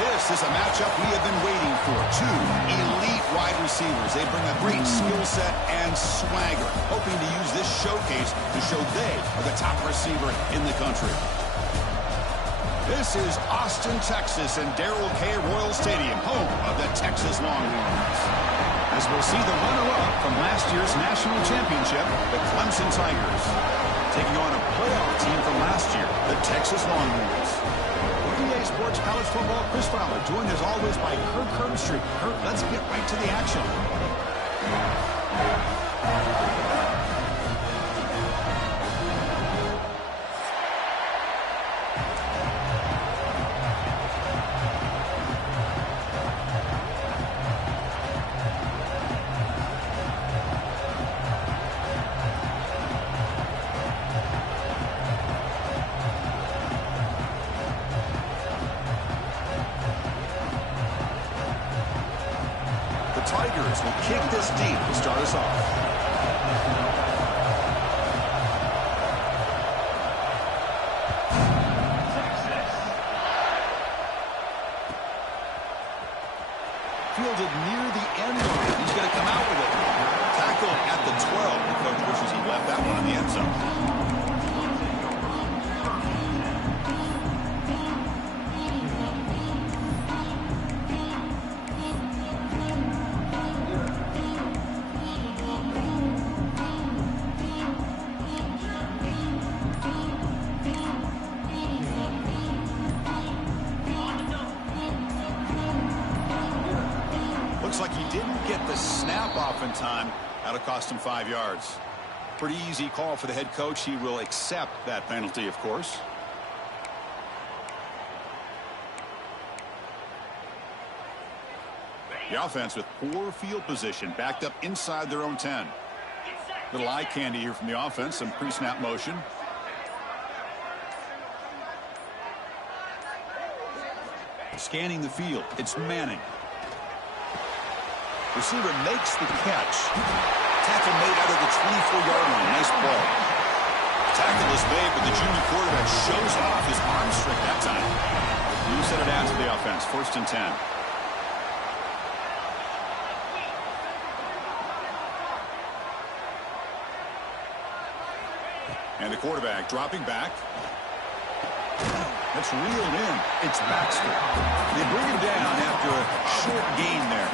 This is a matchup we have been waiting for. Two elite wide receivers. They bring a great skill set and swagger, hoping to use this showcase to show they are the top receiver in the country. This is Austin, Texas, and Darrell K. Royal Stadium, home of the Texas Longhorns. As we'll see the runner-up from last year's national championship, the Clemson Tigers, taking on a playoff team from last year, the Texas Longhorns. EA Sports College Football, Chris Fowler, joined as always by Kirk Herbstreit. Kirk, let's get right to the action. The Tigers will kick this deep to start us off. Fielded near the end line. He's going to come out with it. Tackle at the 12. The coach wishes he left that one in the end zone. Looks like he didn't get the snap off in time. That'll cost him 5 yards. Pretty easy call for the head coach. He will accept that penalty, of course. The offense with poor field position, backed up inside their own 10. Little eye candy here from the offense, some pre-snap motion. Scanning the field, it's Manning. Receiver makes the catch. Tackle made out of the 24-yard line. Nice ball. Tackle is made, but the junior quarterback shows off his arm strength that time. You set it out to the offense. 1st and 10. And the quarterback dropping back. That's reeled in. It's Baxter. They bring him down after a short gain there.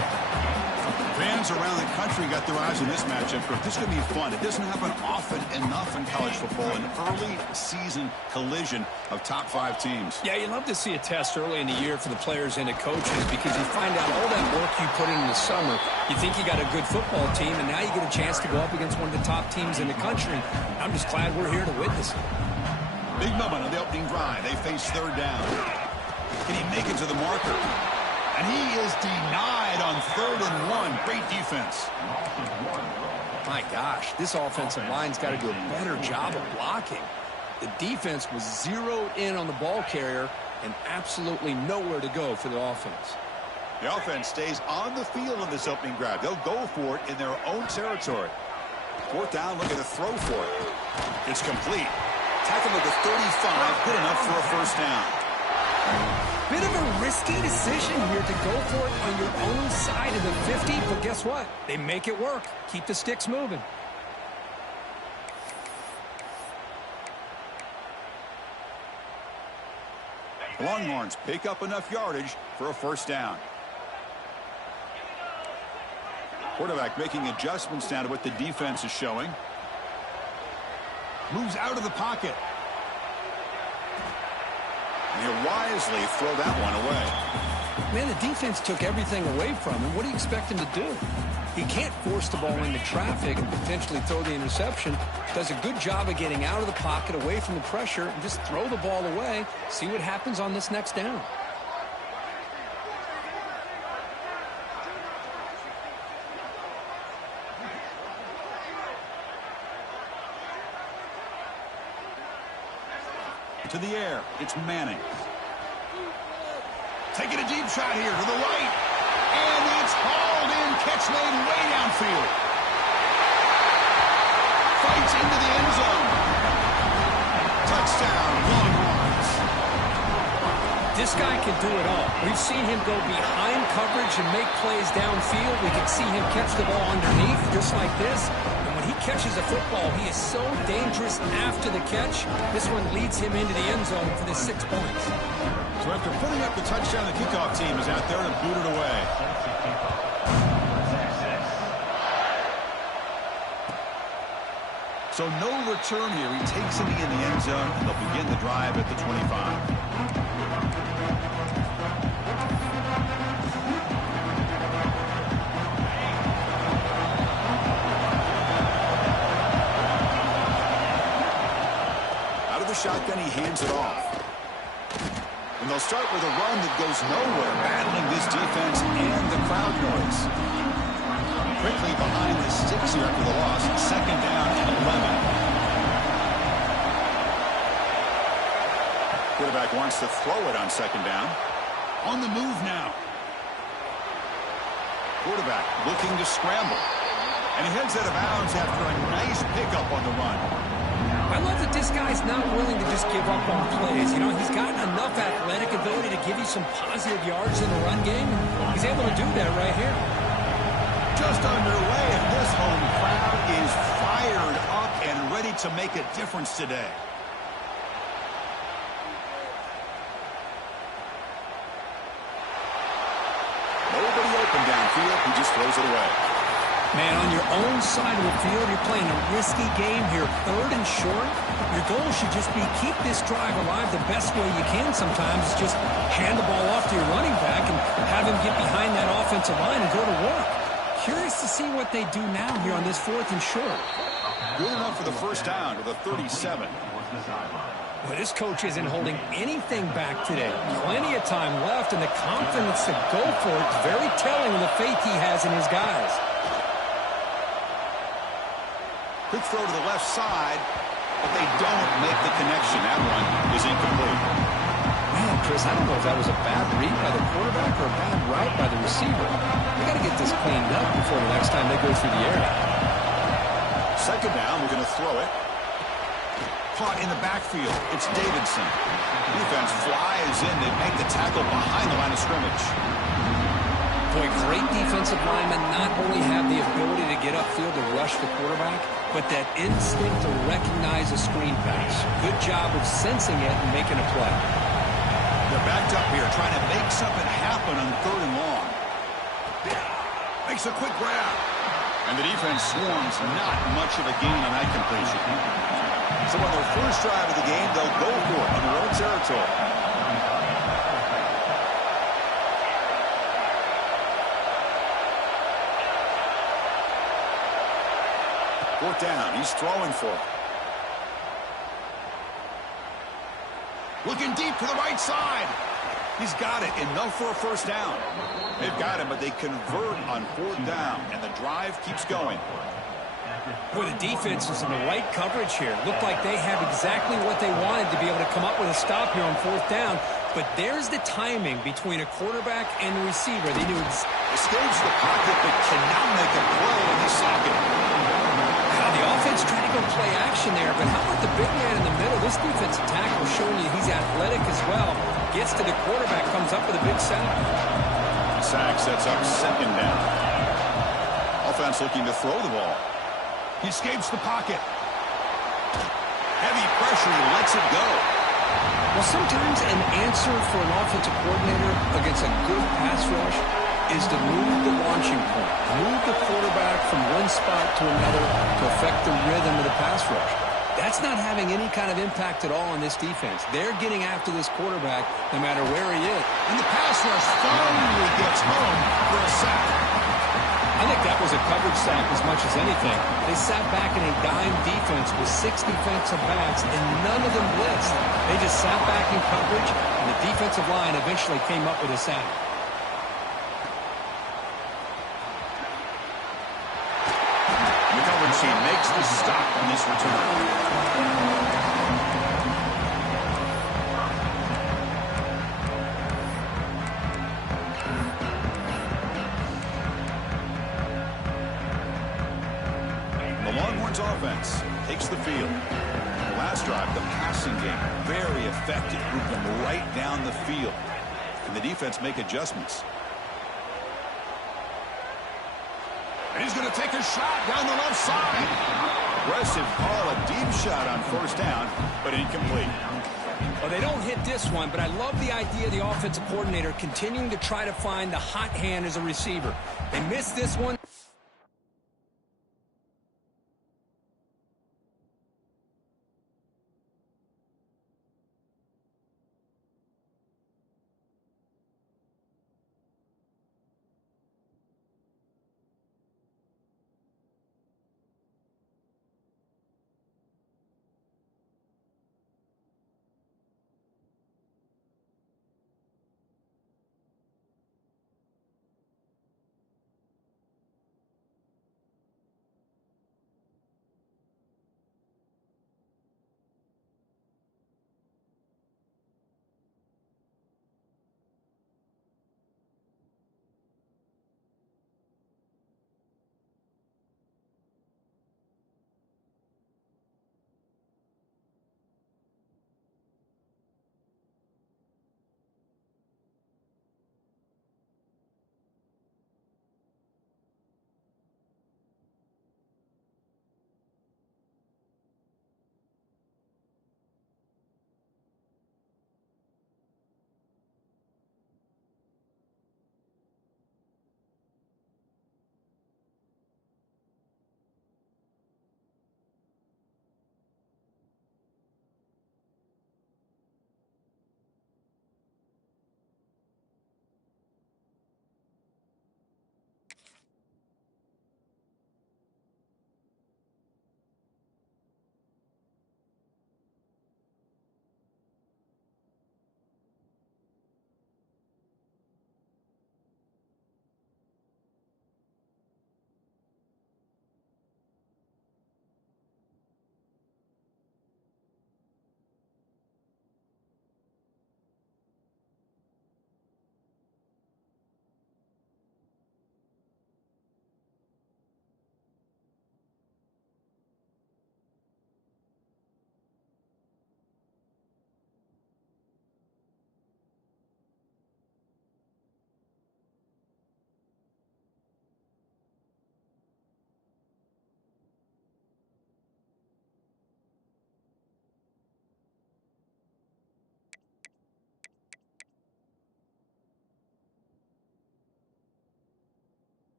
Fans around the country got their eyes on this matchup. This is going to be fun. It doesn't happen often enough in college football. An early season collision of top 5 teams. Yeah, you love to see a test early in the year for the players and the coaches because you find out all that work you put in the summer. You think you got a good football team, and now you get a chance to go up against one of the top teams in the country. I'm just glad we're here to witness it. Big moment on the opening drive. They face 3rd down. Can he make it to the marker? And he is denied on 3rd and 1. Great defense. My gosh, this offensive line's got to do a better job of blocking. The defense was zeroed in on the ball carrier and absolutely nowhere to go for the offense. The offense stays on the field in this opening drive. They'll go for it in their own territory. 4th down, looking to throw for it. It's complete. Tackle at the 35, good enough for a 1st down. Bit of a risky decision here to go for it on your own side of the 50, but guess what? They make it work. Keep the sticks moving. The Longhorns pick up enough yardage for a 1st down. Quarterback making adjustments now to what the defense is showing. Moves out of the pocket. And he'll wisely throw that one away. Man, the defense took everything away from him. What do you expect him to do? He can't force the ball into traffic and potentially throw the interception. Does a good job of getting out of the pocket, away from the pressure, and just throw the ball away. See what happens on this next down. To the air, it's Manning. Taking a deep shot here to the right. And it's hauled in. Catch made way downfield. Fights into the end zone. Touchdown, Longhorns. This guy can do it all. We've seen him go behind coverage and make plays downfield. We can see him catch the ball underneath, just like this. And when he catches a football, he is so dangerous after the catch. This one leads him into the end zone for the 6 points. So after putting up the touchdown, the kickoff team is out there to boot it away. So no return here. He takes it in the end zone, and they'll begin the drive at the 25. Shotgun, he hands it off. And they'll start with a run that goes nowhere, battling this defense and the crowd noise. Quickly behind the sticks here after the loss. 2nd down and 11. Quarterback wants to throw it on 2nd down. On the move now. Quarterback looking to scramble. And he heads out of bounds after a nice pickup on the run. I love that this guy's not willing to just give up on plays. You know, he's got enough athletic ability to give you some positive yards in the run game. He's able to do that right here. Just underway, and this home crowd is fired up and ready to make a difference today. Nobody open downfield. He just throws it away. Man, on your own side of the field, you're playing a risky game here. 3rd and short. Your goal should just be keep this drive alive the best way you can sometimes. Is just hand the ball off to your running back and have him get behind that offensive line and go to work. Curious to see what they do now here on this 4th and short. Good enough for the 1st down to the 37. Well, this coach isn't holding anything back today. Plenty of time left, and the confidence to go for it is very telling of the faith he has in his guys. Quick throw to the left side, but they don't make the connection. That one is incomplete. Man, Chris, I don't know if that was a bad read by the quarterback or a bad route by the receiver. We got to get this cleaned up before the next time they go through the air. 2nd down, we're going to throw it. Caught in the backfield. It's Davidson. Defense flies in. They make the tackle behind the line of scrimmage. Boy, great defensive linemen not only have the ability to get upfield to rush the quarterback, but that instinct to recognize a screen pass. Good job of sensing it and making a play. They're backed up here trying to make something happen on 3rd and long. Makes a quick grab. And the defense swarms not much of a gain on that completion. So on their first drive of the game, they'll go for it in their own territory. Fourth down, he's throwing for it. Looking deep to the right side. He's got it, enough for a 1st down. They've got him, but they convert on 4th down, and the drive keeps going. Boy, the defense is in the right coverage here. Looked like they have exactly what they wanted to be able to come up with a stop here on 4th down. But there's the timing between a quarterback and the receiver. They knew escapes the pocket, but cannot make a play in the socket. The offense trying to go play action there, but how about the big man in the middle? This defensive tackle showing you he's athletic as well. Gets to the quarterback, comes up with a big sack. Sack sets up 2nd down. Offense looking to throw the ball. He escapes the pocket. Heavy pressure, he lets it go. Well, sometimes an answer for an offensive coordinator against a good pass rush is to move the launching point, move the quarterback from one spot to another to affect the rhythm of the pass rush. That's not having any kind of impact at all on this defense. They're getting after this quarterback no matter where he is. And the pass rush finally gets home for a sack. I think that was a coverage sack as much as anything. They sat back in a dime defense with 6 defensive backs, and none of them blitzed. They just sat back in coverage, and the defensive line eventually came up with a sack. She makes the stop on this return. The Longhorns offense takes the field. The last drive, the passing game, very effective. Moved them right down the field. and the defense make adjustments. And he's going to take a shot down the left side. Aggressive call, a deep shot on first down, but incomplete. Well, they don't hit this one, but I love the idea of the offensive coordinator continuing to try to find the hot hand as a receiver. They missed this one.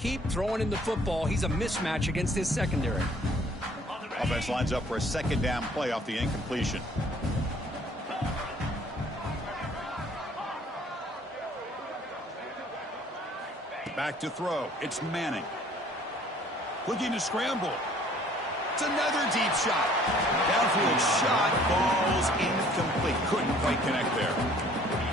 Keep throwing him the football. He's a mismatch against his secondary. Offense lines up for a second down play off the incompletion. Back to throw. It's Manning. Looking to scramble. It's another deep shot. Downfield shot falls incomplete. Couldn't quite connect there.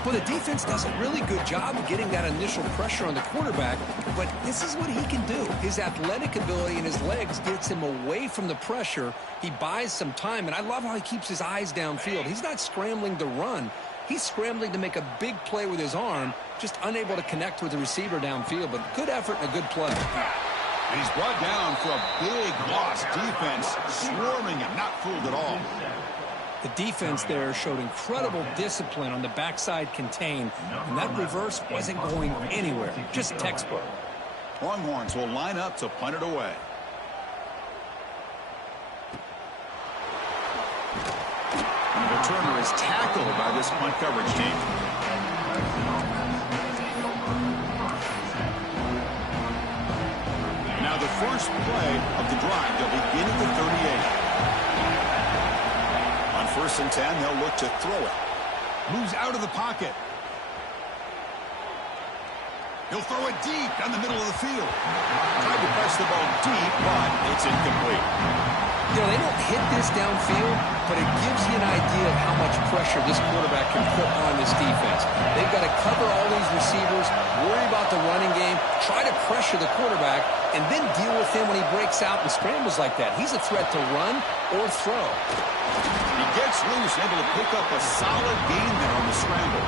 Well, the defense does a really good job of getting that initial pressure on the quarterback, but this is what he can do. His athletic ability and his legs gets him away from the pressure. He buys some time, and I love how he keeps his eyes downfield. He's not scrambling to run. He's scrambling to make a big play with his arm, just unable to connect with the receiver downfield, but good effort and a good play. And he's brought down for a big loss. Defense swarming him, not fooled at all. The defense there showed incredible discipline on the backside contain, and that reverse wasn't going anywhere, just textbook. Longhorns will line up to punt it away. And the returner is tackled by this punt coverage team. Now the first play of the drive, they'll begin at the 38. On 1st and 10, they'll look to throw it. Moves out of the pocket. He'll throw it deep down the middle of the field. Tried to press the ball deep, but it's incomplete. You know, they don't hit this downfield, but it gives you an idea of how much pressure this quarterback can put on this defense. They've got to cover all these receivers, worry about the running game, try to pressure the quarterback, and then deal with him when he breaks out and scrambles like that. He's a threat to run or throw. He gets loose, able to pick up a solid gain there on the scramble.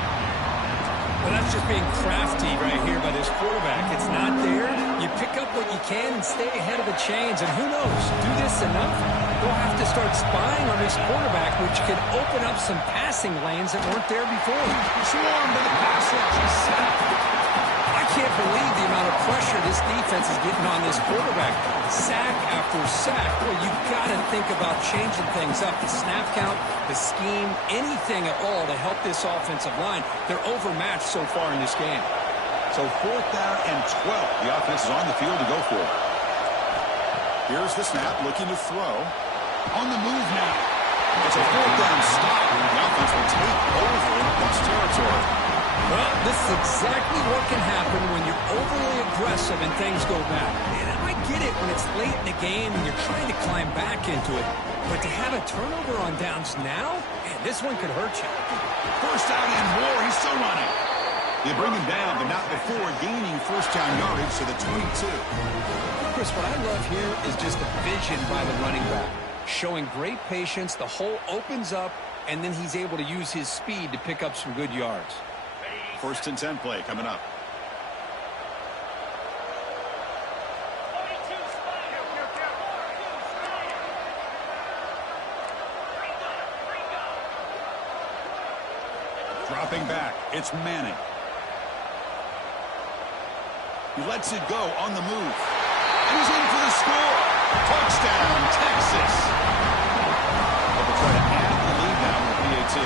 Well, that's just being crafty right here by this quarterback. It's not there. You pick up what you can and stay ahead of the chains. And who knows, do this enough, they'll have to start spying on this quarterback, which could open up some passing lanes that weren't there before. Swarmed to the pass rush. He's sacked. I can't believe the amount of pressure this defense is getting on this quarterback. Sack after sack. Well, you've got to think about changing things up. The snap count, the scheme, anything at all to help this offensive line. They're overmatched so far in this game. So 4th down and 12. The offense is on the field to go for it. Here's the snap, looking to throw. On the move now. It's a 4th down stop. The offense will take over in Bucs territory. Well, this is exactly what can happen when you're overly aggressive and things go bad. And I get it when it's late in the game and you're trying to climb back into it. But to have a turnover on downs now, man, this one could hurt you. 1st down and more. He's still running. They bring him down, but not before gaining 1st down yardage to the 22. Chris, what I love here is just the vision by the running back. Showing great patience, the hole opens up, and then he's able to use his speed to pick up some good yards. 1st and 10 play coming up. Dropping back, it's Manning. He lets it go on the move. And he's in for the score. Touchdown, Texas. They'll try to add the lead now with PAT.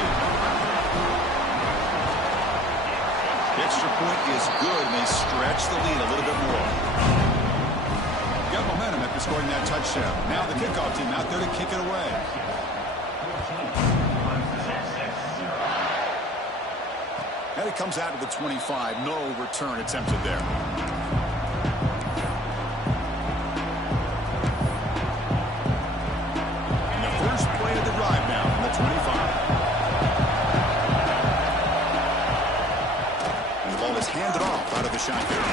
The extra point is good, and they stretch the lead a little bit more. Got momentum after scoring that touchdown. Now the kickoff team out there to kick it away. And it comes out to the 25. No return attempted there. And the first play of the drive now from the 25. And the ball is handed off out of the shotgun.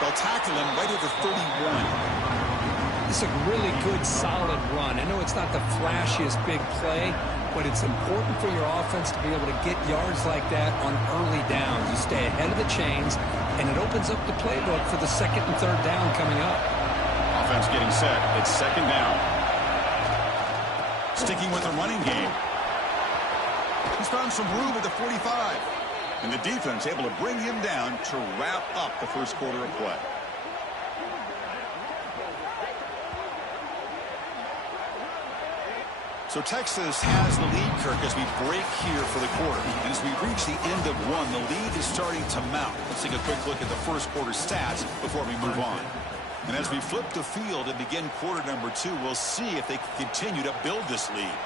They'll tackle him right at the 31. This is a really good, solid run. I know it's not the flashiest big play, but it's important for your offense to be able to get yards like that on early downs. You stay ahead of the chains, and it opens up the playbook for the 2nd and 3rd down coming up. Offense getting set. It's 2nd down. Sticking with the running game. He's found some room at the 45. And the defense able to bring him down to wrap up the first quarter of play. So Texas has the lead, Kirk, as we break here for the quarter. And as we reach the end of one, the lead is starting to mount. Let's take a quick look at the first quarter stats before we move on. And as we flip the field and begin quarter number 2, we'll see if they can continue to build this lead.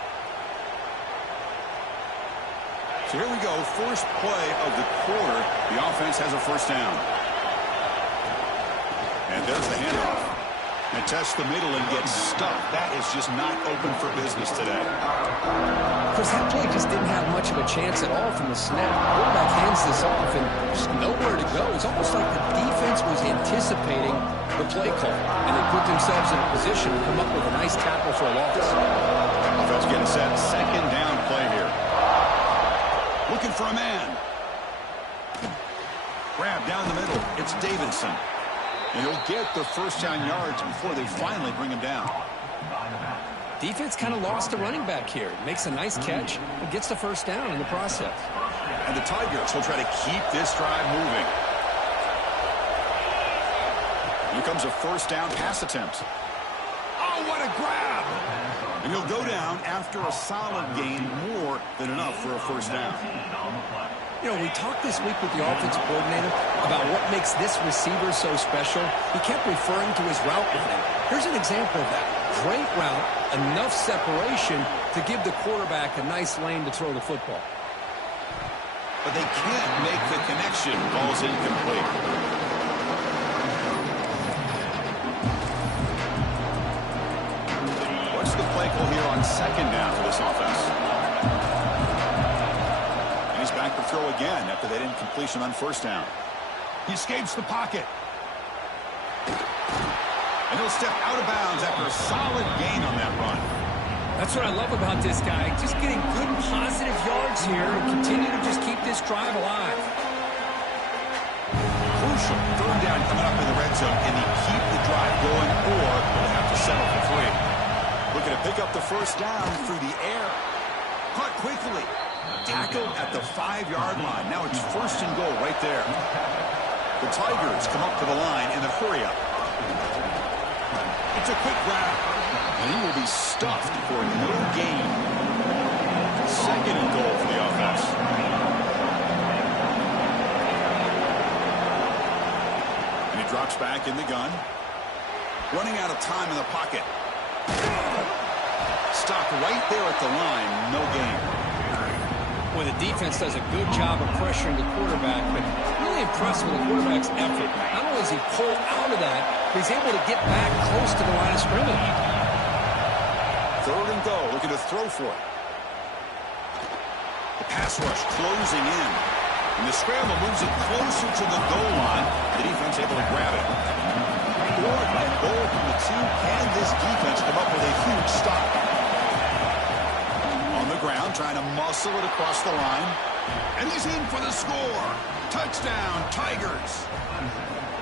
So here we go, first play of the quarter. The offense has a 1st down. And there's the handoff. And tests the middle and gets stuck. That is just not open for business today. Chris, that play just didn't have much of a chance at all from the snap. Quarterback hands this off and just nowhere to go. It's almost like the defense was anticipating the play call, and they put themselves in a position to come up with a nice tackle for a loss. Offense getting set. Second down play here. Looking for a man. Grab down the middle. It's Davidson. And he'll get the first down yards before they finally bring him down. Defense kind of lost a running back here. Makes a nice catch and gets the first down in the process. And the Tigers will try to keep this drive moving. Here comes a first down pass attempt. Oh, what a grab! And he'll go down after a solid gain, more than enough for a first down. You know, we talked this week with the offensive coordinator about what makes this receiver so special. He kept referring to his route running. Here's an example of that. Great route, enough separation to give the quarterback a nice lane to throw the football. But they can't make the connection. Ball's incomplete. What's the play call here on second down for this offense? And he's back to throw again after that incompletion on first down. He escapes the pocket. And he'll step out of bounds after a solid gain on that run. That's what I love about this guy. Just getting good, positive yards here and continue to just keep this drive alive. Crucial third down coming up in the red zone. Can he keep the drive going, or will they have to settle for 3? Looking to pick up the first down through the air. Caught quickly. Tackled at the 5-yard line. Now it's first and goal right there. The Tigers come up to the line in the hurry-up. It's a quick grab, and he will be stuffed for no gain. Second and goal for the offense. And he drops back in the gun. Running out of time in the pocket. Stopped right there at the line, no gain. Well, the defense does a good job of pressuring the quarterback, but really impressed with the quarterback's effort. Not only is he pulled out of that, but he's able to get back close to the line of scrimmage. Third and goal, looking to throw for it. The pass rush closing in. And the scramble moves it closer to the goal line. The defense able to grab it. Fourth and goal from the 2. Can this defense come up with a huge stop? On the ground, trying to muscle it across the line. And he's in for the score. Touchdown, Tigers.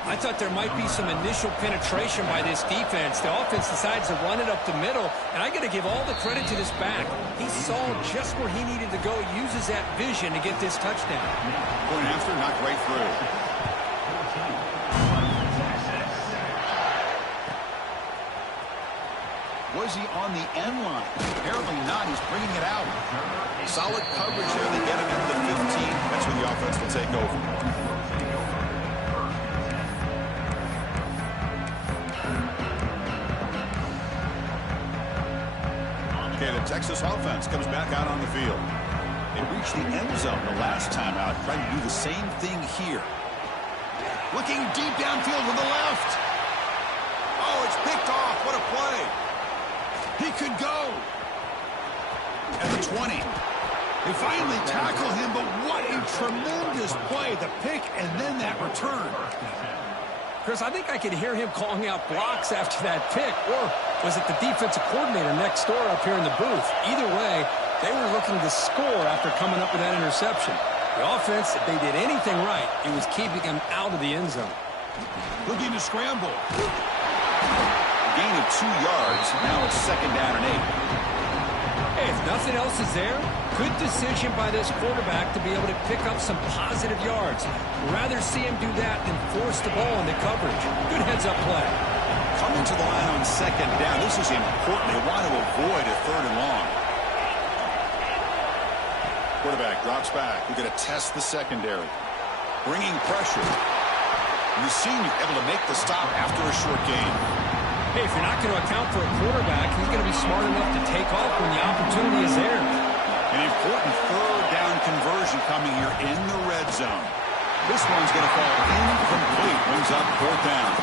I thought there might be some initial penetration by this defense. The offense decides to run it up the middle, and I got to give all the credit to this back. He saw just where he needed to go, uses that vision to get this touchdown. Going after, knocked right through. Was he on the end line? Apparently not. He's bringing it out. Solid coverage here. They get him into the 15. That's when the offense will take over. Okay, the Texas offense comes back out on the field. They reached the end zone the last time out. Trying to do the same thing here. Looking deep downfield to the left. Oh, it's picked off. What a play. He could go. At the 20. They finally tackle him, but what a tremendous play. The pick and then that return. Chris, I think I could hear him calling out blocks after that pick. Or was it the defensive coordinator next door up here in the booth? Either way, they were looking to score after coming up with that interception. The offense, if they did anything right, it was keeping him out of the end zone. Looking to scramble. Gain of 2 yards. Now it's second down and 8. Hey, if nothing else is there, good decision by this quarterback to be able to pick up some positive yards. Rather see him do that than force the ball into coverage. Good heads-up play. Coming to the line on second down. This is important. They want to avoid a third and long. Quarterback drops back. We're going to test the secondary. Bringing pressure. And the senior able to make the stop after a short gain. Hey, if you're not going to account for a quarterback, he's going to be smart enough to take off when the opportunity is there. An important third down conversion coming here in the red zone. This one's going to fall incomplete. Brings up fourth down.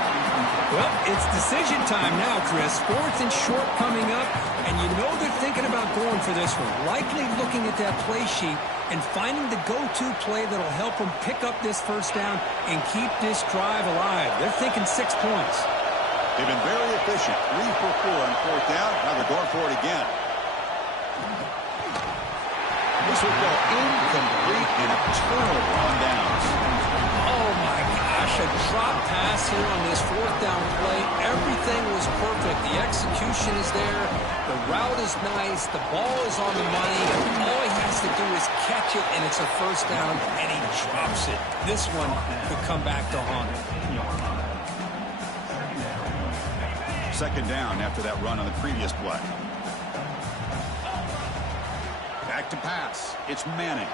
Well, it's decision time now, Chris. 4th and short coming up, and you know they're thinking about going for this one. Likely looking at that play sheet and finding the go-to play that'll help them pick up this first down and keep this drive alive. They're thinking 6 points. They've been very efficient. 3 for 4 on 4th down. Now they're going for it again. This will go incomplete and a turnover on downs. Oh, my gosh. A drop pass here on this 4th down play. Everything was perfect. The execution is there. The route is nice. The ball is on the money. All he has to do is catch it, and it's a first down, and he drops it. This one could come back to haunt him. 2nd down after that run on the previous play. Back to pass. It's Manning.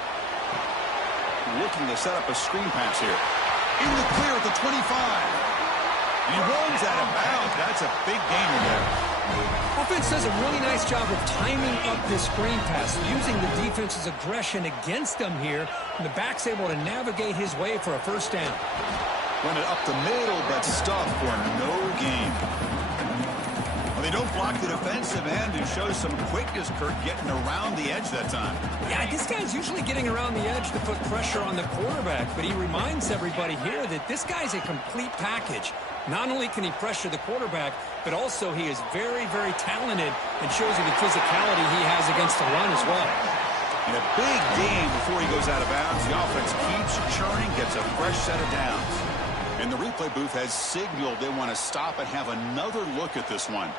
Looking to set up a screen pass here. In the clear at the 25. He runs out of bounds. That's a big gain there. Offense does a really nice job of timing up this screen pass, using the defense's aggression against them here, and the back's able to navigate his way for a first down. Run it up the middle, but stuffed for no gain. Well, they don't block the defensive end and show some quickness, Kurt, getting around the edge that time. Yeah, this guy's usually getting around the edge to put pressure on the quarterback, but he reminds everybody here that this guy's a complete package. Not only can he pressure the quarterback, but also he is very, very talented and shows you the physicality he has against the run as well. In a big game before he goes out of bounds, the offense keeps churning, gets a fresh set of downs. And the replay booth has signaled they want to stop and have another look at this one.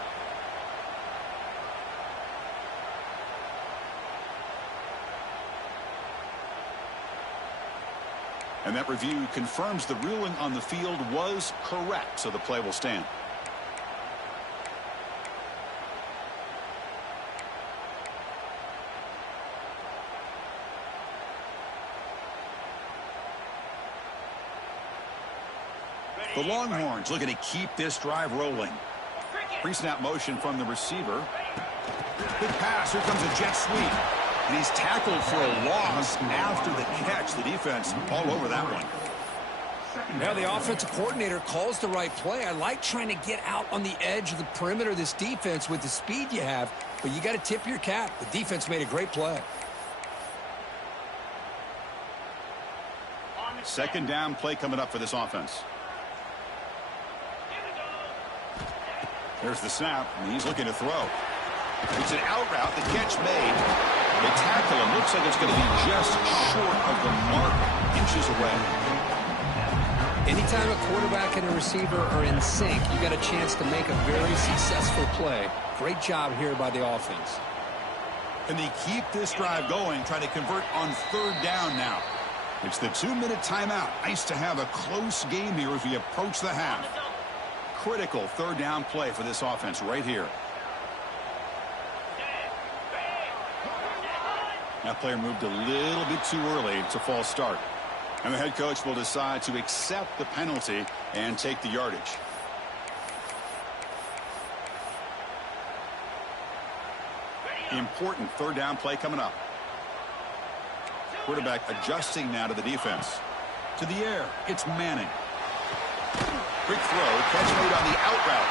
And that review confirms the ruling on the field was correct, so the play will stand. The Longhorns looking to keep this drive rolling. Pre-snap motion from the receiver. Good pass. Here comes a jet sweep. And he's tackled for a loss after the catch. The defense all over that one. Now the offensive coordinator calls the right play. I like trying to get out on the edge of the perimeter of this defense with the speed you have, but you got to tip your cap. The defense made a great play. 2nd down play coming up for this offense. There's the snap, and he's looking to throw. It's an out route. The catch made. They tackle him. Looks like it's going to be just short of the mark, inches away. Anytime a quarterback and a receiver are in sync, you got a chance to make a very successful play. Great job here by the offense. And they keep this drive going, trying to convert on 3rd down now. It's the 2-minute timeout. Nice to have a close game here as we approach the half. Critical 3rd down play for this offense right here. That player moved a little bit too early. It's a false start. And the head coach will decide to accept the penalty and take the yardage. Important 3rd down play coming up. Quarterback adjusting now to the defense. To the air, it's Manning. Quick throw, catch made on the out route.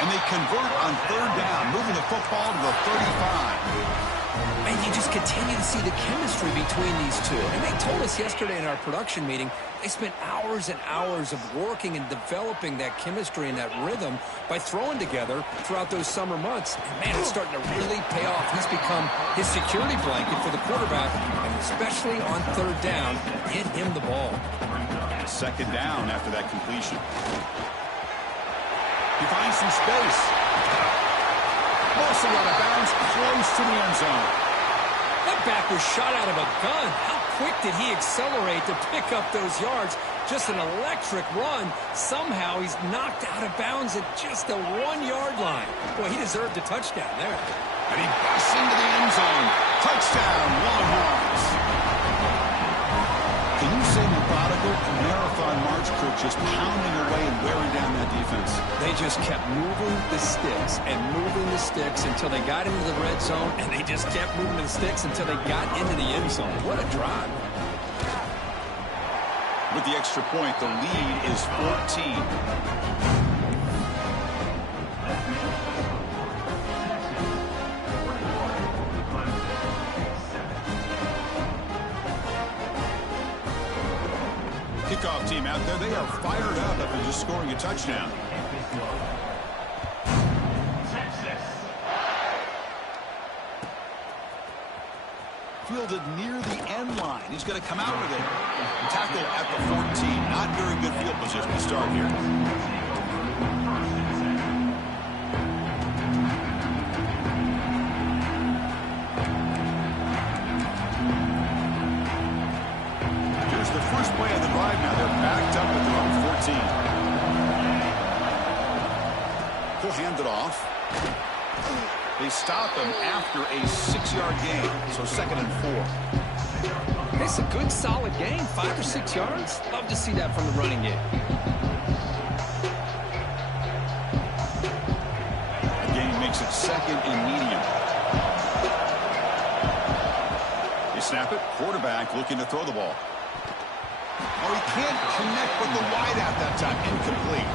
And they convert on 3rd down, moving the football to the 35. And you just continue to see the chemistry between these two. And they told us yesterday in our production meeting, they spent hours and hours of working and developing that chemistry and that rhythm by throwing together throughout those summer months. And, man, it's starting to really pay off. He's become his security blanket for the quarterback, and especially on 3rd down, get him the ball. 2nd down after that completion. He finds some space. Mostly out of bounds, close to the end zone. That back was shot out of a gun. How quick did he accelerate to pick up those yards? Just an electric run. Somehow he's knocked out of bounds at just the 1-yard line. Boy, he deserved a touchdown there. And he busts into the end zone. Touchdown, Longhorns. Can you say methodical? Marathon march, Kurt, just pounding away and wearing down that defense. They just kept moving the sticks and moving the sticks until they got into the red zone, and they just kept moving the sticks until they got into the end zone. What a drive. With the extra point, the lead is 14. kickoff team out there. They are fired up after just scoring a touchdown. Fielded near the end line. He's going to come out with it. Tackle at the 14. Not very good field position to start here. Here's the first play of the drive now. They're backed up at their own 14. He'll hand it off. They stop him after a 6-yard gain, so 2nd and 4. It's a good, solid gain, 5 or 6 yards. Love to see that from the running game. The gain makes it 2nd and medium. They snap it. Quarterback looking to throw the ball. Oh, he can't connect with the wideout that time. Incomplete.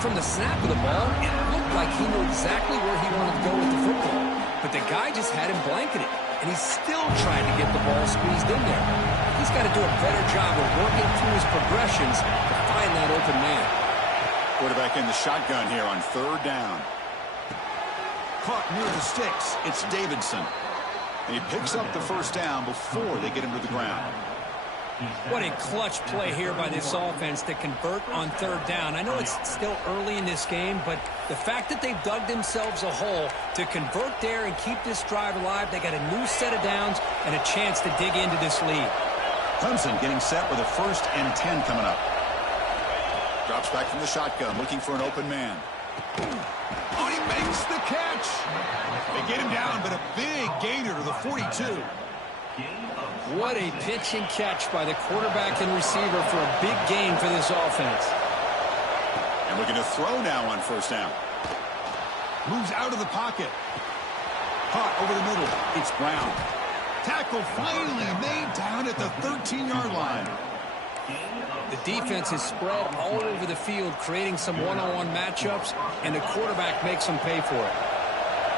From the snap of the ball, it looked like he knew exactly where he wanted to go with the football. But the guy just had him blanketed, and he's still trying to get the ball squeezed in there. He's got to do a better job of working through his progressions to find that open man. Quarterback in the shotgun here on 3rd down. Caught near the sticks. It's Davidson. And he picks up the 1st down before they get him to the ground. What a clutch play here by this offense to convert on 3rd down. I know it's still early in this game, but the fact that they've dug themselves a hole to convert there and keep this drive alive, they got a new set of downs and a chance to dig into this lead. Clemson getting set with a 1st and 10 coming up. Drops back from the shotgun, looking for an open man. Oh, he makes the catch. They get him down, but a big gainer to the 42. What a pitch and catch by the quarterback and receiver for a big gain for this offense. And we're going to throw now on 1st down. Moves out of the pocket. Caught over the middle. It's Brown. Tackle finally made down at the 13-yard line. The defense is spread all over the field, creating some one-on-one matchups, and the quarterback makes them pay for it.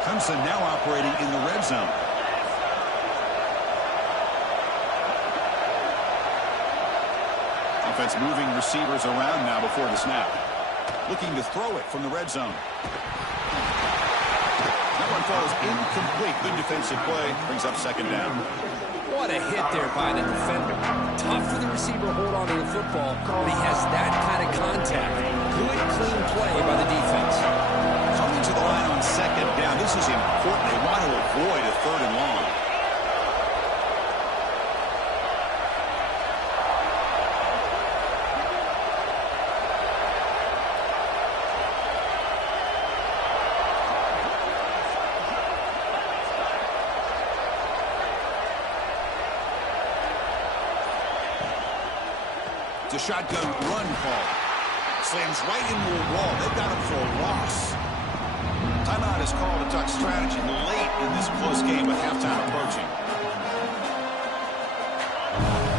Clemson now operating in the red zone. Offense moving receivers around now before the snap. Looking to throw it from the red zone. That one falls incomplete. Good defensive play. Brings up 2nd down. What a hit there by the defender. Tough for the receiver to hold on to the football, but he has that kind of contact. Good, clean play by the defense. Coming to the line on 2nd down. This is important. They want to avoid a 3rd and long. It's a shotgun run call. Slams right into a wall. They've got him for a loss. Timeout is called to talk strategy late in this close game with halftime approaching.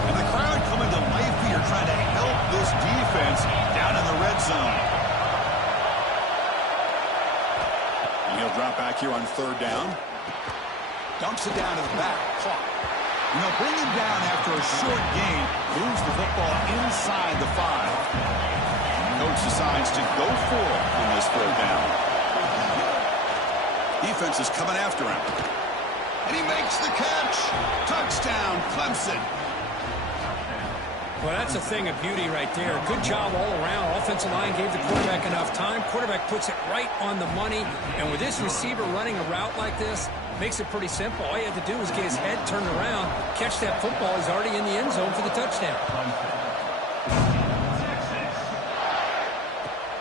And the crowd coming to life here trying to help this defense down in the red zone. And he'll drop back here on 3rd down. Dumps it down to the back. Caught. And they'll bring him down after a short gain. Moves the football inside the 5. Coach decides to go for it on this 3rd down. Defense is coming after him. And he makes the catch. Touchdown, Clemson. Well, that's a thing of beauty right there. Good job all around. Offensive line gave the quarterback enough time. Quarterback puts it right on the money. And with this receiver running a route like this, makes it pretty simple. All you have to do is get his head turned around, catch that football. He's already in the end zone for the touchdown.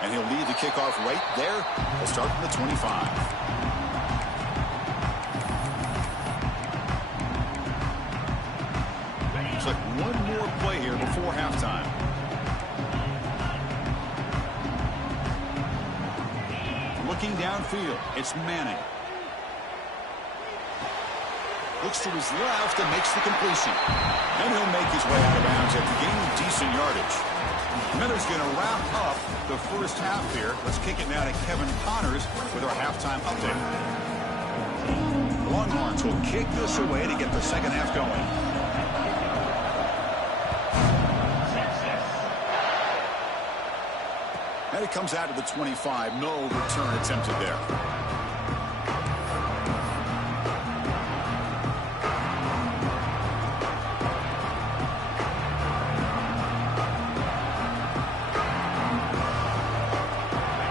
And he'll lead the kickoff right there. He'll start from the 25. Looks like one more play here before halftime. Looking downfield, it's Manning. Looks to his left and makes the completion. And he'll make his way out of bounds after gaining decent yardage. Miller's going to wrap up the first half here. Let's kick it now to Kevin Connors with our halftime update. Longhorns will kick this away to get the second half going. And it comes out to the 25. No return attempted there.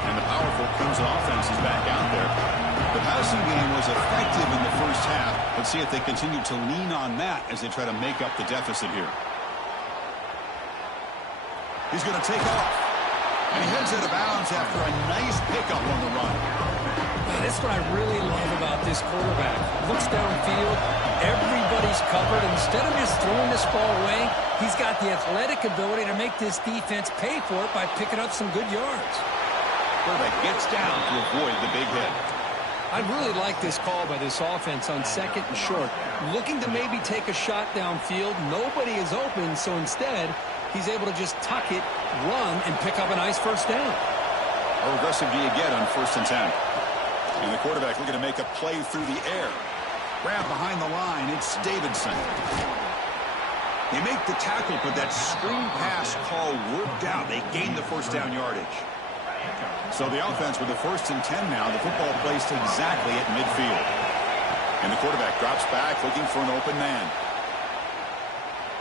And the powerful Clemson offense is back out there. The passing game was effective in the first half. Let's see if they continue to lean on that as they try to make up the deficit here. He's going to take off. And he heads out of bounds after a nice pickup on the run. That's what I really love about this quarterback. Looks downfield, everybody's covered. Instead of just throwing this ball away, he's got the athletic ability to make this defense pay for it by picking up some good yards. Quarterback gets down to avoid the big hit. I really like this call by this offense on 2nd and short. Looking to maybe take a shot downfield. Nobody is open, so instead, he's able to just tuck it, run, and pick up a nice first down. How aggressive do you get on 1st and 10? And the quarterback looking to make a play through the air. Grab behind the line. It's Davidson. They make the tackle, but that screen pass call worked out. They gained the first down yardage. So the offense with the 1st and 10 now. The football placed exactly at midfield. And the quarterback drops back looking for an open man.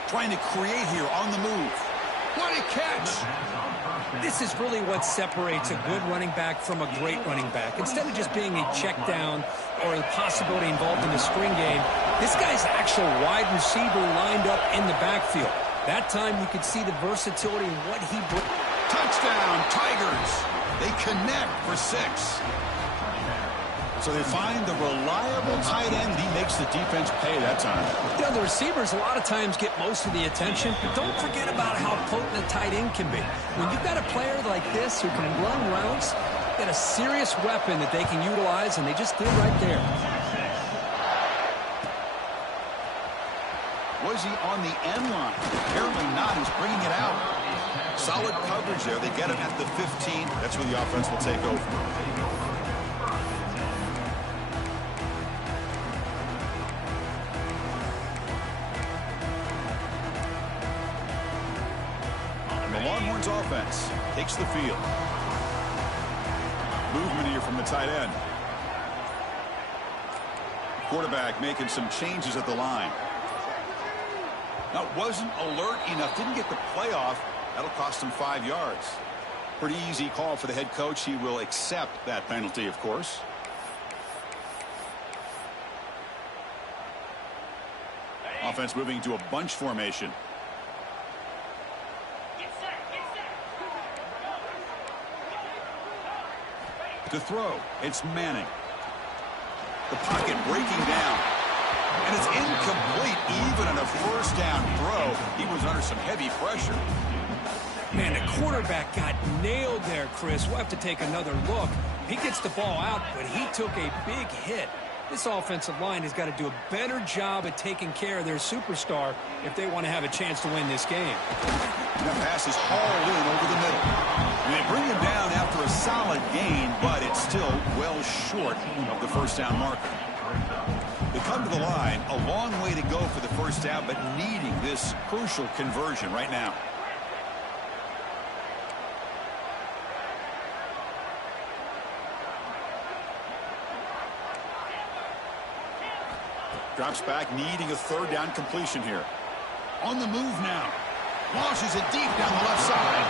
Trying to create here on the move. What a catch! This is really what separates a good running back from a great running back. Instead of just being a check down or the possibility involved in the screen game, this guy's actual wide receiver lined up in the backfield. That time you could see the versatility in what he brought. Touchdown, Tigers! They connect for 6. So they find the reliable tight end, and he makes the defense pay that time. You know, the receivers a lot of times get most of the attention, but don't forget about how potent a tight end can be. When you've got a player like this who can run routes, get a serious weapon that they can utilize, and they just did right there. Was he on the end line? Apparently not. He's bringing it out. Solid coverage there. They get him at the 15. That's where the offense will take over. Longhorns offense takes the field. Movement here from the tight end. Quarterback making some changes at the line. Now, wasn't alert enough. Didn't get the play off. That'll cost him 5 yards. Pretty easy call for the head coach. He will accept that penalty, of course. Offense moving to a bunch formation. To throw, it's Manning. The pocket breaking down. And it's incomplete even on a first down throw. He was under some heavy pressure. Man, the quarterback got nailed there, Chris. We'll have to take another look. He gets the ball out, but he took a big hit. This offensive line has got to do a better job at taking care of their superstar if they want to have a chance to win this game. And that pass is hauled in over the middle. And they bring him down after a solid gain, but it's still well short of the first down marker. They come to the line, a long way to go for the first down, but needing this crucial conversion right now. Drops back, needing a third down completion here. On the move now. Launches it deep down the left side.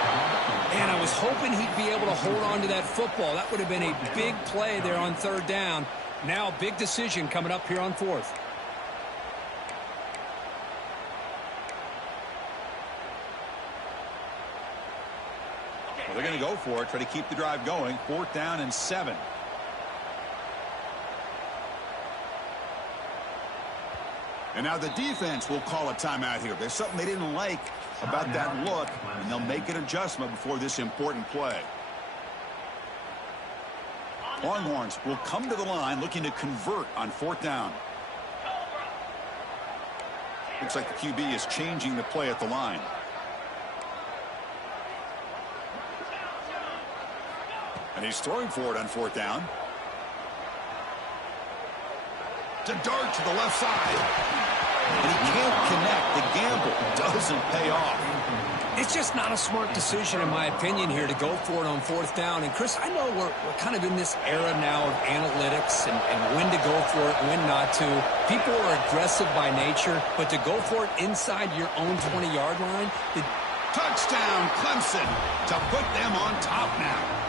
And I was hoping he'd be able to hold on to that football. That would have been a big play there on third down. Now a big decision coming up here on 4th. Well, they're going to go for it, try to keep the drive going. 4th down and 7. And now the defense will call a timeout here. There's something they didn't like about that look, and they'll make an adjustment before this important play. Longhorns will come to the line looking to convert on 4th down. Looks like the QB is changing the play at the line. And he's throwing for it on 4th down. To dart to the left side. and he can't connect. The gamble doesn't pay off. It's just not a smart decision, in my opinion, here to go for it on fourth down. And, Chris, I know we're kind of in this era now of analytics and when to go for it, when not to. People are aggressive by nature, but to go for it inside your own 20-yard line, touchdown, Clemson, to put them on top now.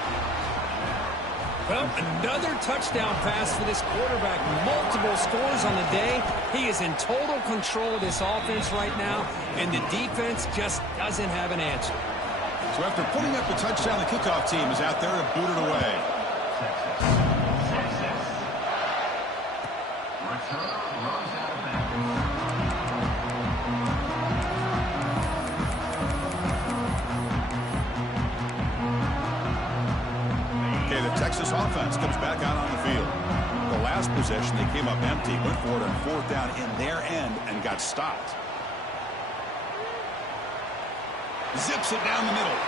Well, another touchdown pass for this quarterback. Multiple scores on the day. He is in total control of this offense right now, and the defense just doesn't have an answer. So after putting up the touchdown, the kickoff team is out there to boot it away. Texas offense comes back out on the field. The last possession, they came up empty, went for it on fourth down in their end and got stopped. Zips it down the middle.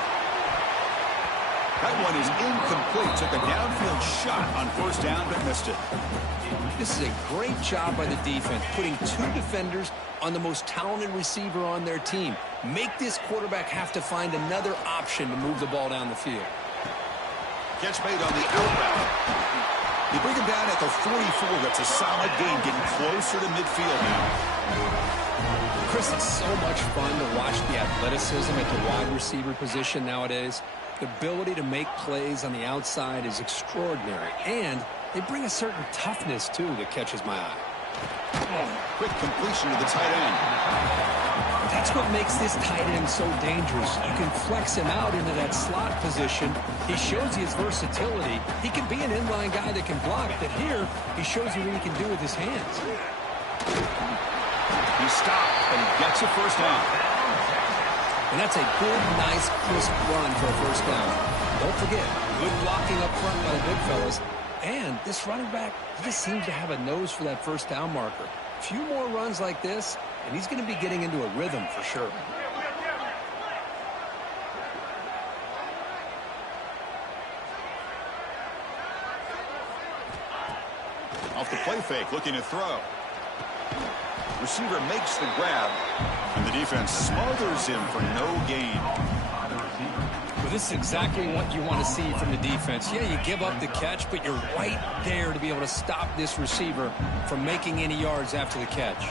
That one is incomplete. Took a downfield shot on first down, but missed it. This is a great job by the defense, putting two defenders on the most talented receiver on their team. Make this quarterback have to find another option to move the ball down the field. Catch made on the out route. You bring him down at the 44. That's a solid gain, getting closer to midfield now. Chris, it's so much fun to watch the athleticism at the wide receiver position nowadays. The ability to make plays on the outside is extraordinary, and they bring a certain toughness, too, that catches my eye. Quick completion to the tight end. That's what makes this tight end so dangerous. You can flex him out into that slot position. He shows you his versatility. He can be an inline guy that can block, but here he shows you what he can do with his hands. He stopped, and he gets a first down. And that's a good, nice, crisp run for a first down. Don't forget, good blocking up front by the big fellas. And this running back, he just seems to have a nose for that first down marker. A few more runs like this, and he's going to be getting into a rhythm for sure. Off the play fake, looking to throw. Receiver makes the grab, and the defense smothers him for no gain. Well, this is exactly what you want to see from the defense. Yeah, you give up the catch, but you're right there to be able to stop this receiver from making any yards after the catch.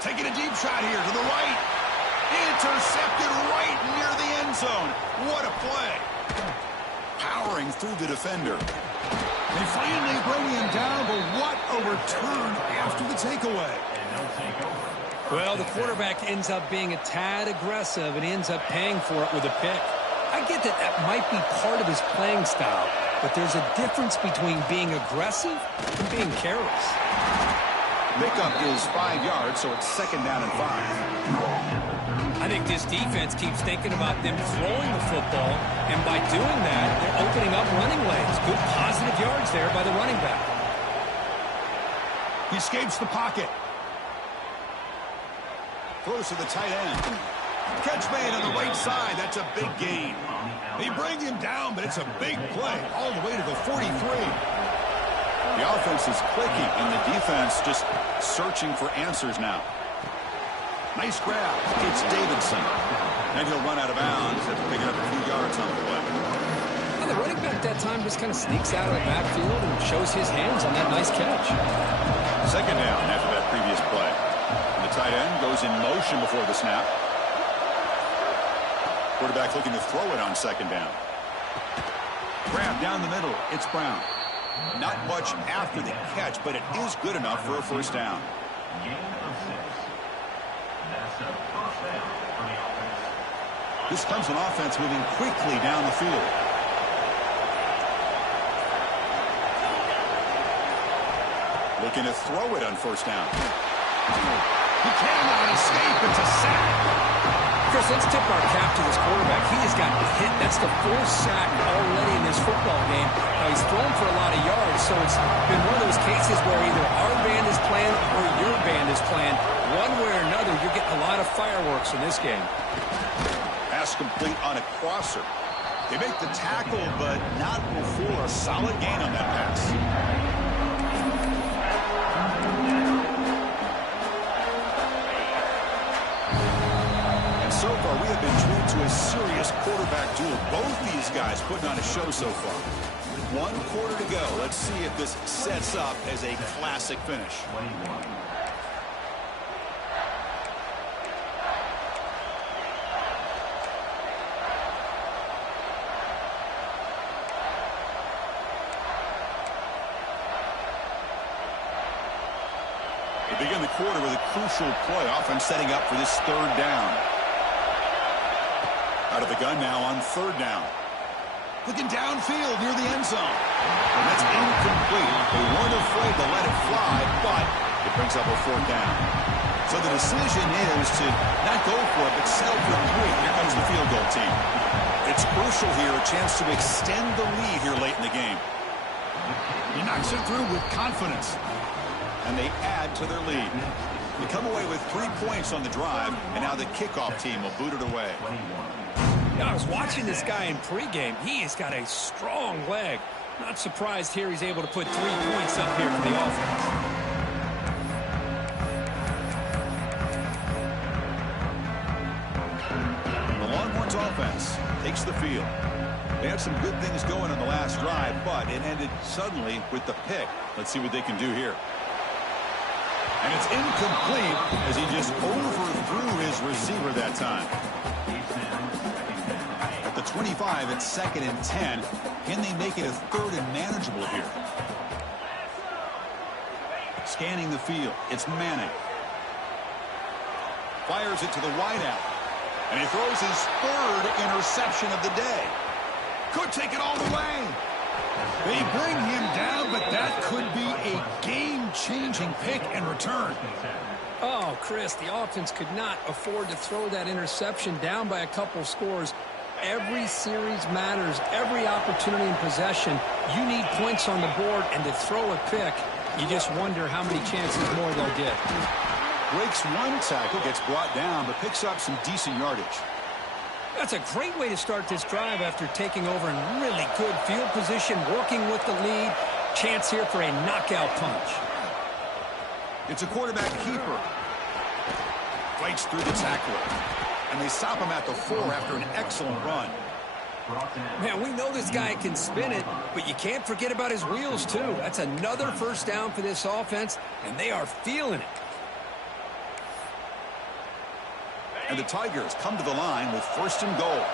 Taking a deep shot here to the right. Intercepted right near the end zone. What a play. Powering through the defender. They finally bring him down, but what a return after the takeaway. Well, the quarterback ends up being a tad aggressive and ends up paying for it with a pick. I get that that might be part of his playing style, but there's a difference between being aggressive and being careless. Pickup is 5 yards, so it's second down and 5. I think this defense keeps thinking about them throwing the football, and by doing that, they're opening up running lanes. Good positive yards there by the running back. He escapes the pocket. Throws to the tight end. Catch made on the right side. That's a big gain. They bring him down, but it's a big play all the way to the 43. The offense is clicking, and the defense just searching for answers now. Nice grab. It's Davidson. And he'll run out of bounds after picking up a few yards on the play. And the running back that time just kind of sneaks out of the backfield and shows his hands on that nice catch. Second down after that previous play. The tight end goes in motion before the snap. Quarterback looking to throw it on second down. Grab down the middle. It's Brown. Not much after the catch, but it is good enough for a first down. This comes an offense moving quickly down the field. Looking to throw it on first down. He cannot escape. It's a sack. Chris, let's tip our cap to this quarterback. He has gotten hit. That's the fourth sack already in this football game. Now, he's thrown for a lot of yards, so it's been one of those cases where either our band is playing or your band is playing. One way or another, you're getting a lot of fireworks in this game. Pass complete on a crosser. They make the tackle, but not before a solid gain on that pass. to a serious quarterback duel. Both these guys putting on a show so far. 1 quarter to go. Let's see if this sets up as a classic finish. They begin the quarter with a crucial play, often setting up for this 3rd down. Out of the gun now on 3rd down. Looking downfield near the end zone. And that's incomplete. They weren't afraid to let it fly, but it brings up a 4th down. So the decision is to not go for it, but settle for 3. Here comes the field goal team. It's crucial here, a chance to extend the lead here late in the game. He knocks it through with confidence. And they add to their lead. They come away with 3 points on the drive, and now the kickoff team will boot it away. Yeah, I was watching this guy in pregame. He has got a strong leg. Not surprised here he's able to put 3 points up here for the offense. The Longhorns offense takes the field. They had some good things going on the last drive, but it ended suddenly with the pick. Let's see what they can do here. And it's incomplete as he just overthrew his receiver that time. At the 25, it's 2nd and 10. Can they make it a 3rd and manageable here? Scanning the field, it's Manning. Fires it to the wideout. And he throws his 3rd interception of the day. Could take it all the way. They bring him down, but that could be a game-changing pick and return. Oh, Chris, the offense could not afford to throw that interception down by a couple scores. Every series matters. Every opportunity in possession. You need points on the board, and to throw a pick, you just wonder how many chances more they'll get. Breaks 1 tackle, gets brought down, but picks up some decent yardage. That's a great way to start this drive after taking over in really good field position, working with the lead. Chance here for a knockout punch. It's a quarterback keeper. Fights through the tackler. And they stop him at the 4 after an excellent run. Man, we know this guy can spin it, but you can't forget about his wheels, too. That's another 1st down for this offense, and they are feeling it. And the Tigers come to the line with 1st and goal.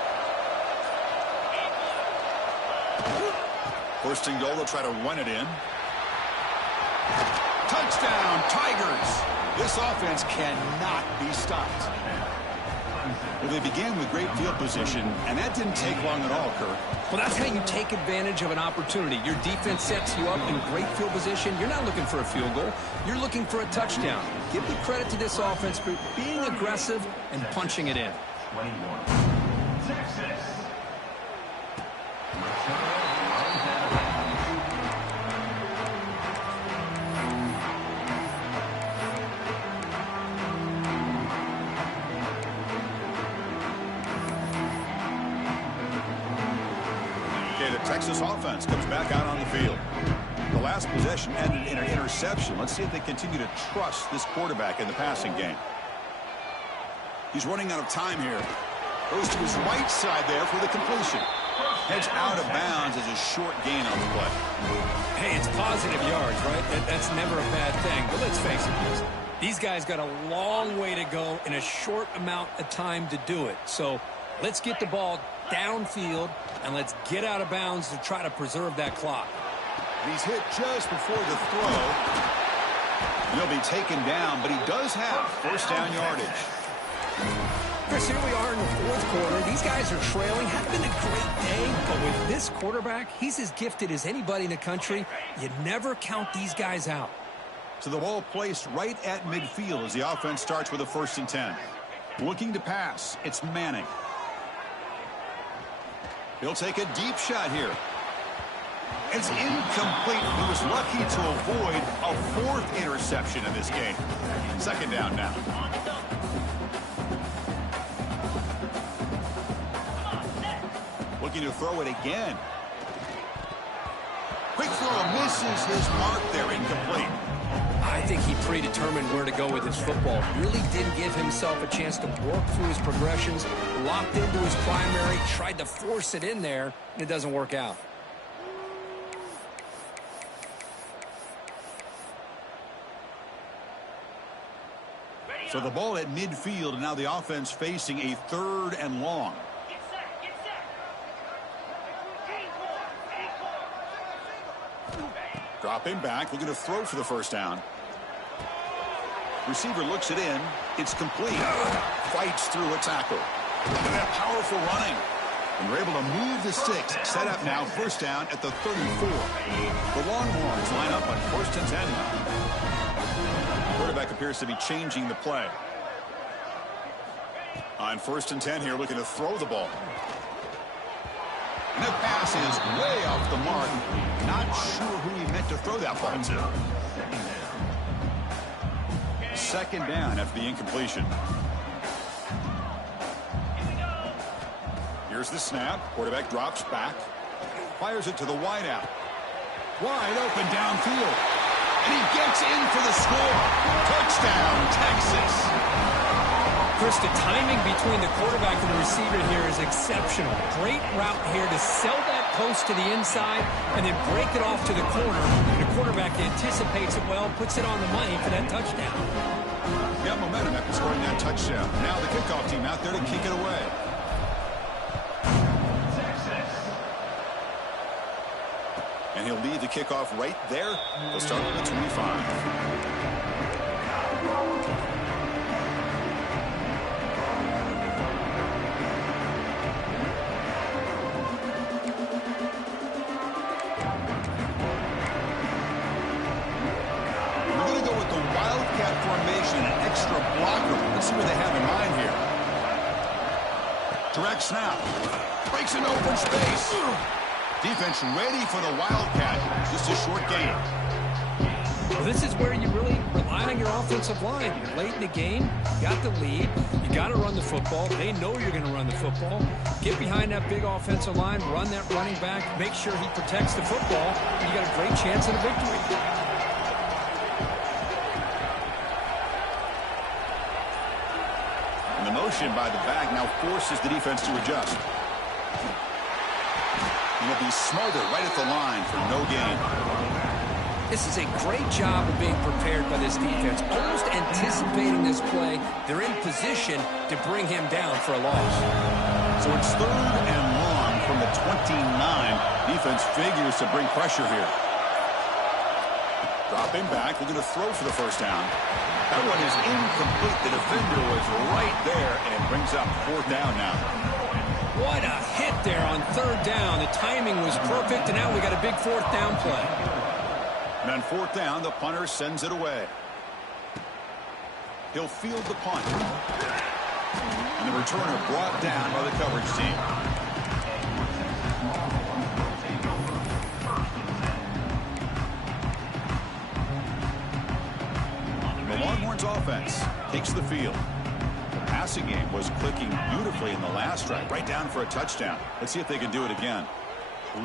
1st and goal, they'll try to run it in. Touchdown, Tigers! This offense cannot be stopped. Well, they began with great field position, and that didn't take long at all, Kirk. Well, that's how you take advantage of an opportunity. Your defense sets you up in great field position. You're not looking for a field goal. You're looking for a touchdown. Give the credit to this offense for being aggressive and punching it in. Texas. Texas offense comes back out on the field. The last possession ended in an interception. Let's see if they continue to trust this quarterback in the passing game. He's running out of time here. Goes to his right side there for the completion. Heads out of bounds as a short gain on the play. Hey, it's positive yards, right? That's never a bad thing. But let's face it, guys. These guys got a long way to go in a short amount of time to do it. So let's get the ball downfield, and let's get out of bounds to try to preserve that clock. He's hit just before the throw. He'll be taken down, but he does have 1st down yardage. Chris, here we are in the 4th quarter. These guys are trailing. Hasn't been a great day, but with this quarterback, he's as gifted as anybody in the country. You never count these guys out. So the ball placed right at midfield as the offense starts with a 1st and 10. Looking to pass, it's Manning. He'll take a deep shot here. It's incomplete. He was lucky to avoid a 4th interception in this game. 2nd down now. Looking to throw it again. Quick throw misses his mark there, incomplete. I think he predetermined where to go with his football. Really didn't give himself a chance to work through his progressions, locked into his primary, tried to force it in there, and it doesn't work out. So the ball at midfield, and now the offense facing a 3rd and long. Dropping back, looking to throw for the first down. Receiver looks it in. It's complete. Fights through a tackle. Look at that powerful running. And they're able to move the sticks. Set up now, first down at the 34. The Longhorns line up on 1st and 10 now. The quarterback appears to be changing the play. On 1st and 10 here, looking to throw the ball. And that pass is way off the mark. Not sure who he meant to throw that ball to. Second down after the incompletion. Here's the snap. Quarterback drops back. Fires it to the wideout. Wide open downfield. And he gets in for the score. Touchdown, Texas. Chris, the timing between the quarterback and the receiver here is exceptional. Great route here to sell that post to the inside and then break it off to the corner. And the quarterback anticipates it well, puts it on the money for that touchdown. Got momentum after scoring that touchdown. Now the kickoff team out there to kick it away. And he'll lead the kickoff right there. They'll start with the 25. Extra blocker. Let's see what they have in mind here. Direct snap. Breaks an open space. Defense ready for the Wildcat. Just a short gain. Well, this is where you really rely on your offensive line. You're late in the game. You got the lead. You got to run the football. They know you're going to run the football. Get behind that big offensive line. Run that running back. Make sure he protects the football. And you got a great chance at a victory. By the back now forces the defense to adjust. And he'll be smothered right at the line for no gain. This is a great job of being prepared by this defense. Almost anticipating this play. They're in position to bring him down for a loss. So it's 3rd and long from the 29. Defense figures to bring pressure here. Dropping back, looking to throw for the first down. That one is incomplete. The defender was right there and brings up 4th down now. What a hit there on 3rd down. The timing was perfect, and now we got a big 4th down play. And on 4th down, the punter sends it away. He'll field the punt. And the returner brought down by the coverage team. Longhorns offense takes the field. The passing game was clicking beautifully in the last drive, right down for a touchdown. Let's see if they can do it again.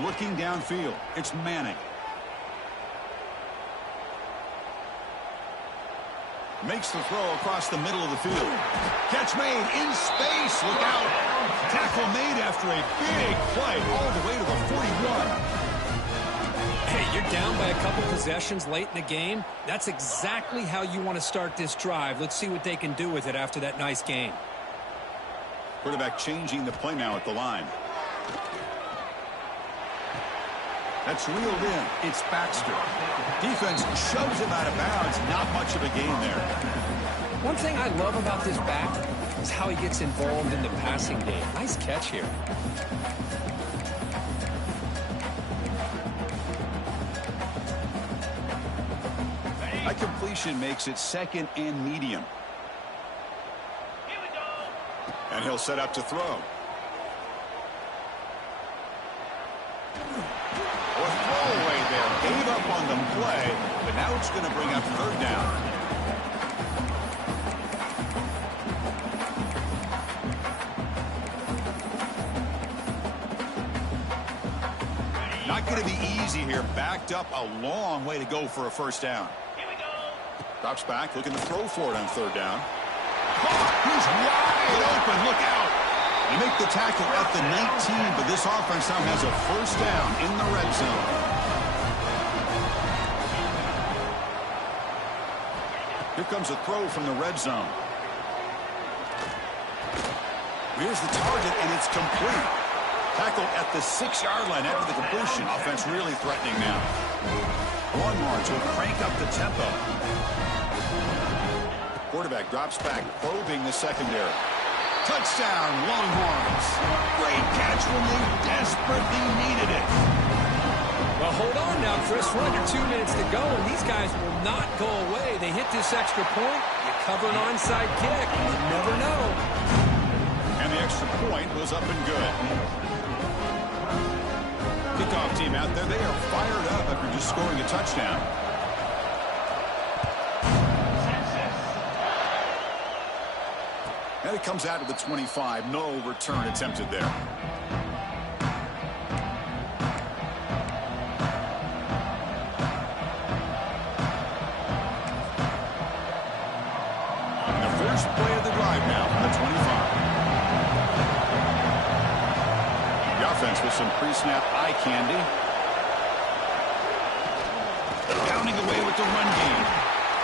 Looking downfield, it's Manning. Makes the throw across the middle of the field. Catch made in space. Look out. Tackle made after a big play all the way to the 41. Hey, you're down by a couple possessions late in the game. That's exactly how you want to start this drive. Let's see what they can do with it after that nice game. Quarterback changing the play now at the line. That's reeled in. It's Baxter. Defense shoves him out of bounds. Not much of a gain there. One thing I love about this back is how he gets involved in the passing game. Nice catch here. That completion makes it 2nd and medium. Here we go. And he'll set up to throw. Well, throwaway there. Gave up on the play, but now it's going to bring up 3rd down. Not going to be easy here. Backed up a long way to go for a first down. Here we go. Drops back, looking to throw for it on third down. He's wide open. Look out. They make the tackle at the 19, but this offense now has a first down in the red zone. Here comes a throw from the red zone. Here's the target, and it's complete. Tackled at the 6-yard line after the completion. Offense really threatening now. Longhorns will crank up the tempo. Quarterback drops back, probing the secondary. Touchdown, Longhorns. Great catch when they desperately needed it. Well, hold on now, Chris. We're under 2 minutes to go, and these guys will not go away. They hit this extra point. You cover an onside kick. You never know. And the extra point was up and good. Kickoff team out there. They are fired up after just scoring a touchdown. And it comes out of the 25. No return attempted there. And the first play of the drive now from the 25. The offense with some pre-snap eye candy. Downing away with the run game.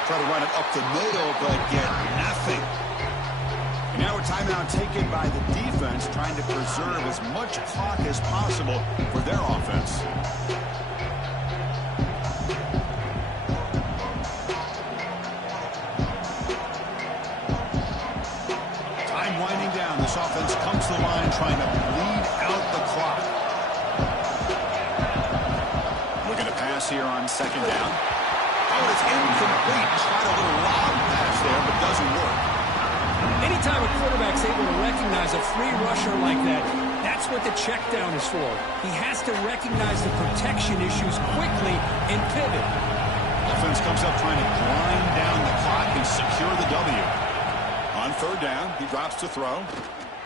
Try to run it up the middle, but get nothing. Now a timeout taken by the defense, trying to preserve as much clock as possible for their offense. Time winding down. This offense comes to the line trying to bleed out the clock. Looking to pass here on second down. Oh, it's incomplete. Tried a little lob pass there, but doesn't work. Anytime a quarterback's able to recognize a free rusher like that, that's what the check down is for. He has to recognize the protection issues quickly and pivot. Offense comes up trying to grind down the clock and secure the W. On third down, he drops to throw.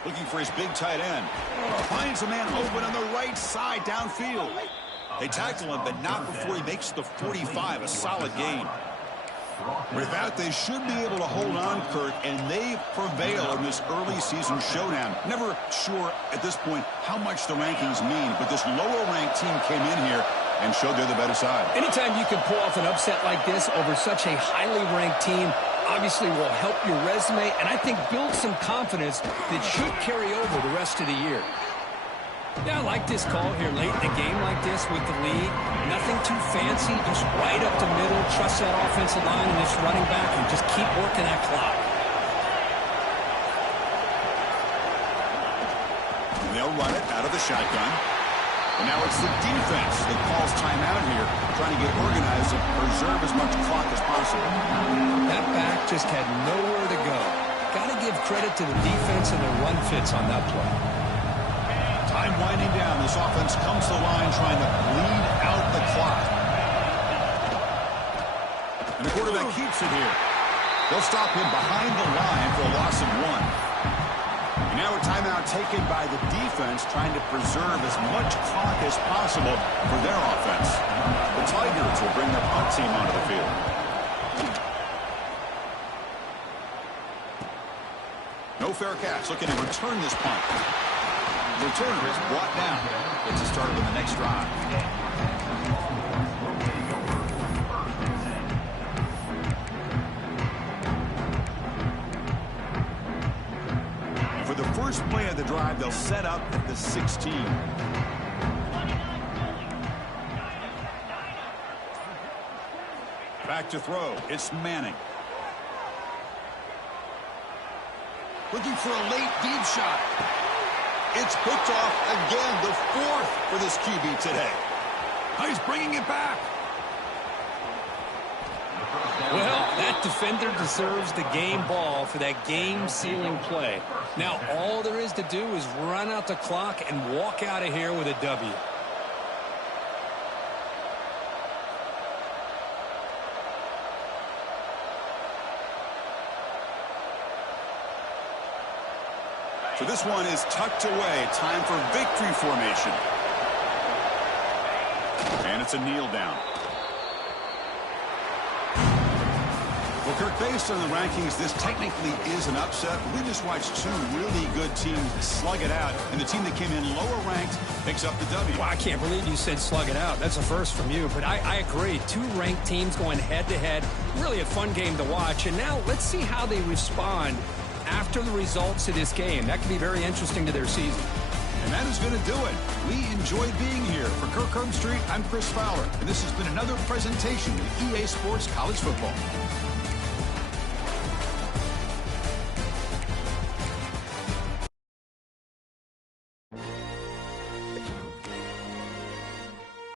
Looking for his big tight end. Finds a man open on the right side downfield. They tackle him, but not before he makes the 45, a solid gain. With that, they should be able to hold on, Kurt, and they prevail in this early season showdown. Never sure at this point how much the rankings mean, but this lower-ranked team came in here and showed they're the better side. Anytime you can pull off an upset like this over such a highly ranked team, obviously will help your resume, and I think build some confidence that should carry over the rest of the year. Yeah, I like this call here late in a game like this with the lead. Nothing too fancy, just right up the middle. Trust that offensive line and this running back and just keep working that clock. And they'll run it out of the shotgun. And now it's the defense that calls timeout here, trying to get organized and preserve as much clock as possible. That back just had nowhere to go. Got to give credit to the defense and the run fits on that play. Time winding down. This offense comes to the line trying to bleed out the clock. And the quarterback keeps it here. They'll stop him behind the line for a loss of 1. And now a timeout taken by the defense trying to preserve as much clock as possible for their offense. The Tigers will bring their punt team onto the field. No fair catch. Looking to return this punt. The returner is brought down. Gets us started on the next drive. For the first play of the drive, they'll set up at the 16. Back to throw. It's Manning. Looking for a late deep shot. It's picked off again, the 4th for this QB today. He's bringing it back. Well, that defender deserves the game ball for that game-sealing play. Now, all there is to do is run out the clock and walk out of here with a W. So this one is tucked away. Time for victory formation. And it's a kneel down. Well, Kirk, based on the rankings, this technically is an upset. We just watched two really good teams slug it out, and the team that came in lower ranked picks up the W. Well, I can't believe you said slug it out. That's a first from you, but I agree. Two ranked teams going head-to-head. Really a fun game to watch, and now let's see how they respond after the results of this game. That could be very interesting to their season. And that is going to do it. We enjoyed being here. For Kirk Herbstreit, I'm Chris Fowler, and this has been another presentation of EA Sports College Football.